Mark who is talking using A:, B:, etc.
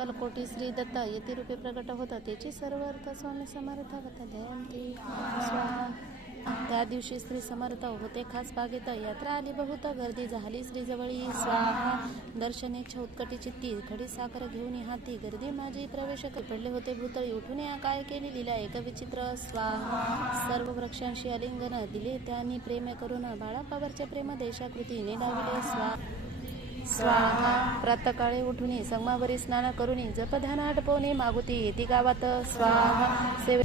A: कलकोटी श्री दत्त येथे रूपे प्रकट होतात त्याची सर्व अर्थ स्वामी समर्थ कथा जयंती. त्या दिवशी श्री समर्थ होते खास बागेत यात्रा आली बहुत गर्दी झाली श्री जवळी. स्वाहा. दर्शनेच्छा उत्कटी चित्ती खडी साखर घेऊन हाती. गर्दी माझी प्रवेश पडले होते भूतळी उठून या काय केली लिला? एक विचित्र स्वाहा. सर्व वृक्षांशी अलिंगन दिले त्यांनी प्रेम करून. बाळापावरच्या प्रेम देशाकृतीने लावले स्वा स्वाहा. प्रातकाळी उठून संगमावरी स्नान करून जपध्यान आटपवणे मागुती येती गावात स्वाहा. सेवे